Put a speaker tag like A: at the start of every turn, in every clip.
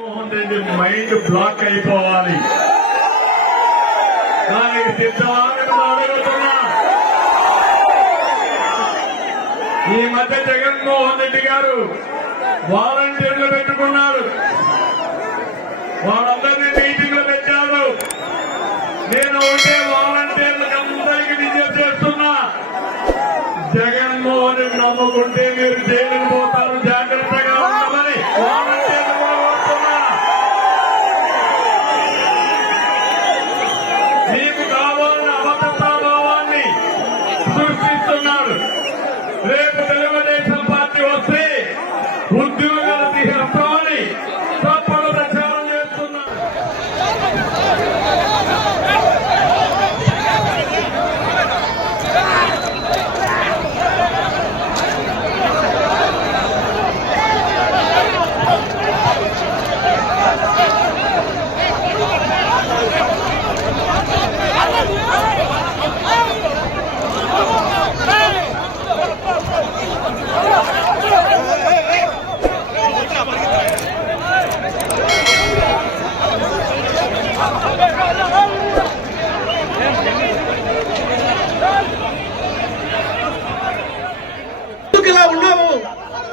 A: మంది mind block అయిపోవాలి. దానికి సిద్ధమని అడుగుతున్నా ఈ మధ్య జగన్మోహన్ రెడ్డి గారు వాలంటీర్లు పెట్టుకున్నారు. వాళ్ళందరినీ మీటింగ్లో పెట్టారు. నేను ఉంటే వాలంటీర్లకు అందరికీ విజయం చేస్తున్నా. జగన్మోహన్ రెడ్డి నమ్ముకుంటే మీరు జైలుకు
B: প্রাণ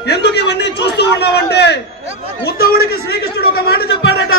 B: ఎందుకు ఇవన్నీ చూస్తూ ఉన్నావంటే ఉద్ధవుడికి శ్రీకృష్ణుడు ఒక మాట చెప్పాడట.